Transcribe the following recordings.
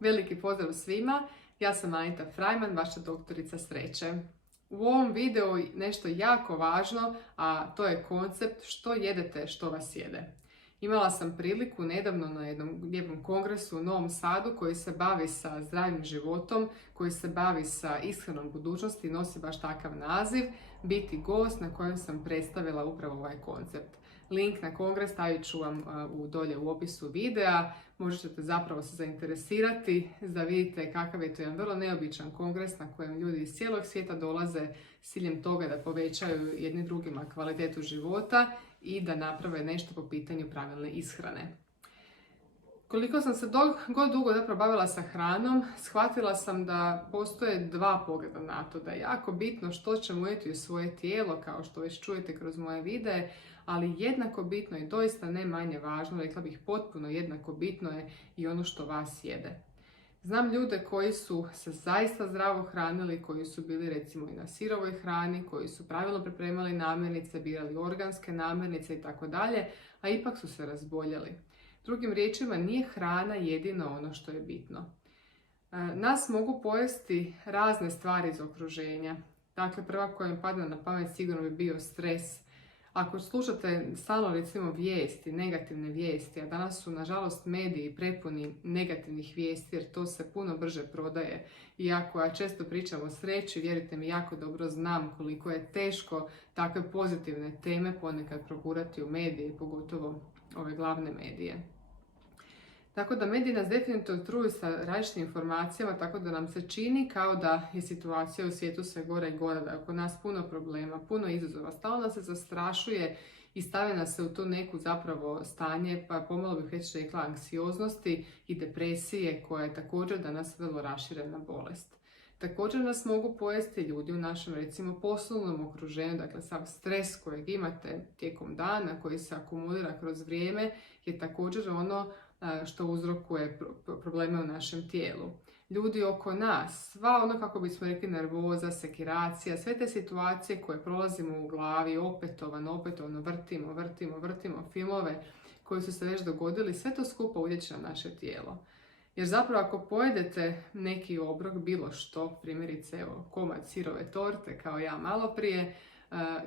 Veliki pozdrav svima, ja sam Anita Frajman, vaša doktorica sreće. U ovom videu nešto jako važno, a to je koncept što jedete, što vas jede. Imala sam priliku nedavno na jednom lijepom kongresu u Novom Sadu koji se bavi sa zdravim životom, koji se bavi sa ishranom budućnosti i nosi baš takav naziv, biti gost na kojem sam predstavila upravo ovaj koncept. Link na kongres stavit ću vam dolje u opisu videa. Možete zapravo se zainteresirati da vidite kakav je to jedan vrlo neobičan kongres na kojem ljudi iz cijelog svijeta dolaze s ciljem toga da povećaju jedni drugima kvalitetu života i da naprave nešto po pitanju pravilne ishrane. Koliko sam se dugo zapravo bavila sa hranom, shvatila sam da postoje dva pogleda na to, da je jako bitno što ćemo ujeti u svoje tijelo, kao što već čujete kroz moje videe, ali jednako bitno i doista ne manje važno, rekla bih potpuno jednako bitno je i ono što vas jede. Znam ljude koji su se zaista zdravo hranili, koji su bili recimo i na sirovoj hrani, koji su pravilno pripremali namirnice, birali organske namirnice i tako dalje, a ipak su se razboljeli. Drugim riječima, nije hrana jedino ono što je bitno. Nas mogu pojesti razne stvari iz okruženja. Dakle, prva koja mi padne na pamet sigurno bi bio stres. Ako slušate stalno recimo vijesti, negativne vijesti, a danas su nažalost mediji prepuni negativnih vijesti jer to se puno brže prodaje. Iako ja često pričam o sreći, vjerujte mi, jako dobro znam koliko je teško takve pozitivne teme ponekad progurati u mediji, pogotovo ove glavne medije. Tako da mediji nas definitivno truju sa različitim informacijama, tako da nam se čini kao da je situacija u svijetu sve gore i gore, da je oko nas puno problema, puno izazova. Stalno nas se zastrašuje i stavlja nas se u tu neku zapravo stanje, pa pomalo bih već rekla anksioznosti i depresije, koja je također danas vrlo raširena bolest. Također nas mogu pojesti ljudi u našem recimo poslovnom okruženju, dakle sav stres kojeg imate tijekom dana, koji se akumulira kroz vrijeme, je također ono što uzrokuje probleme u našem tijelu. Ljudi oko nas, sva ono kako bismo rekli nervoza, sekiracija, sve te situacije koje prolazimo u glavi, opetovano vrtimo filmove koji su se već dogodili, sve to skupo utječe na naše tijelo. Jer zapravo ako pojedete neki obrok, bilo što, primjerice evo, komad sirove torte kao ja malo prije,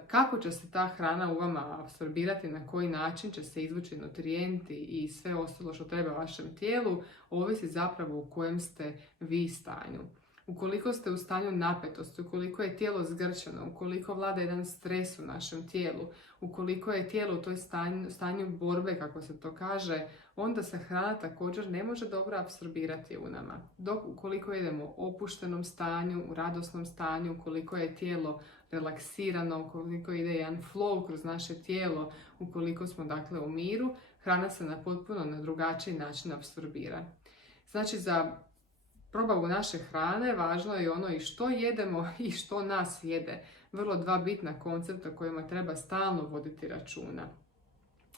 kako će se ta hrana u vama apsorbirati, na koji način će se izvući nutrijenti i sve ostalo što treba vašem tijelu, ovisi zapravo u kojem ste vi stanju. Ukoliko ste u stanju napetosti, ukoliko je tijelo zgrčano, ukoliko vlada jedan stres u našem tijelu, ukoliko je tijelo u toj stanju borbe, kako se to kaže, onda se hrana također ne može dobro apsorbirati u nama. Dok ukoliko idemo u opuštenom stanju, u radosnom stanju, ukoliko je tijelo relaksirano, ukoliko ide jedan flow kroz naše tijelo, ukoliko smo dakle u miru, hrana se na potpuno na drugačiji način apsorbira. Znači za probavu naše hrane važno je ono i što jedemo i što nas jede. Vrlo dva bitna koncepta kojima treba stalno voditi računa.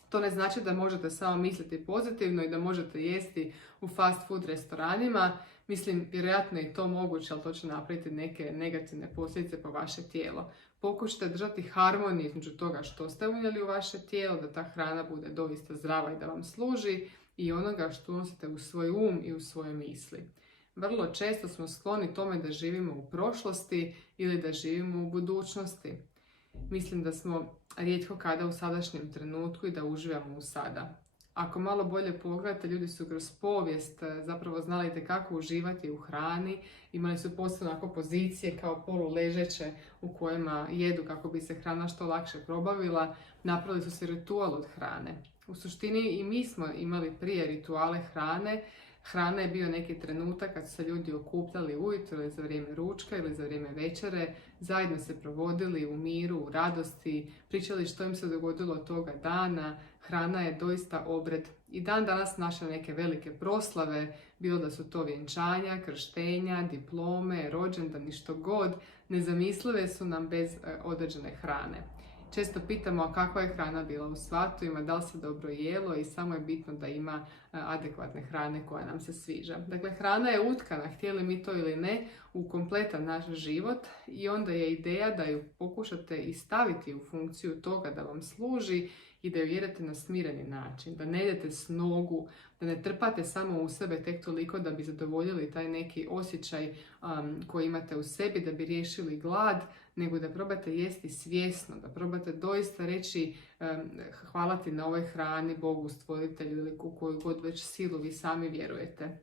To ne znači da možete samo misliti pozitivno i da možete jesti u fast food restoranima. Mislim, vjerojatno je to moguće, ali to će napraviti neke negativne posljedice po vaše tijelo. Pokušajte držati harmoniju između toga što ste unijeli u vaše tijelo, da ta hrana bude doista zdrava i da vam služi, i onoga što unosite u svoj um i u svoje misli. Vrlo često smo skloni tome da živimo u prošlosti ili da živimo u budućnosti. Mislim da smo rijetko kada u sadašnjem trenutku i da uživamo u sada. Ako malo bolje pogledate, ljudi su kroz povijest zapravo znali itekako uživati u hrani, imali su posebno onako pozicije kao poluležeće u kojima jedu kako bi se hrana što lakše probavila, napravili su se ritual od hrane. U suštini i mi smo imali prije rituale hrane. Hrana je bio neki trenutak kad su se ljudi okupljali ujutro ili za vrijeme ručka ili za vrijeme večere, zajedno se provodili u miru, u radosti, pričali što im se dogodilo toga dana. Hrana je doista obred. I dan danas naše neke velike proslave, bilo da su to vjenčanja, krštenja, diplome, rođendani, što god, nezamislive su nam bez određene hrane. Često pitamo kakva je hrana bila u svatovima, da li se dobro jelo, i samo je bitno da ima adekvatne hrane koja nam se sviđa. Dakle, hrana je utkana, htjeli mi to ili ne, u kompletan naš život i onda je ideja da ju pokušate i staviti u funkciju toga da vam služi i da ju jedete na smireni način, da ne idete s nogu, da ne trpate samo u sebe tek toliko da bi zadovoljili taj neki osjećaj koji imate u sebi, da bi riješili glad, nego da probate jesti svjesno, da probate doista reći hvala ti na ovoj hrani, Bogu, stvoritelju ili koju god već silu vi sami vjerujete.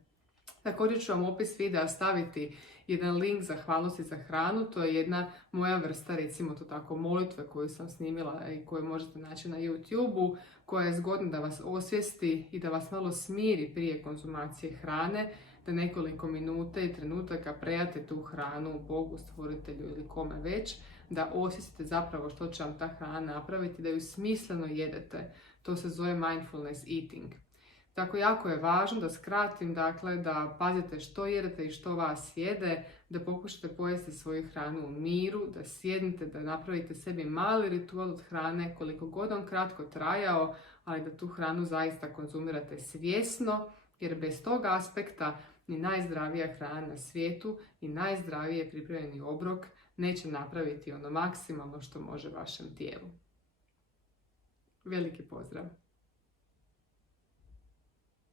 Također ću vam opis videa staviti jedan link zahvalnosti za hranu, to je jedna moja vrsta, recimo to tako, molitve koju sam snimila i koju možete naći na YouTube-u, koja je zgodna da vas osvijesti i da vas malo smiri prije konzumacije hrane, da nekoliko minuta i trenutaka predate tu hranu Bogu, stvoritelju ili kome već, da osvijestite zapravo što će vam ta hrana napraviti, da ju smisleno jedete. To se zove mindfulness eating. Tako jako je važno da skratim, dakle, da pazite što jedete i što vas jede, da pokušate pojesti svoju hranu u miru, da sjednete, da napravite sebi mali ritual od hrane, koliko god on kratko trajao, ali da tu hranu zaista konzumirate svjesno, jer bez tog aspekta ni najzdravija hrana na svijetu i najzdravije pripremljeni obrok neće napraviti ono maksimalno što može vašem tijelu. Veliki pozdrav!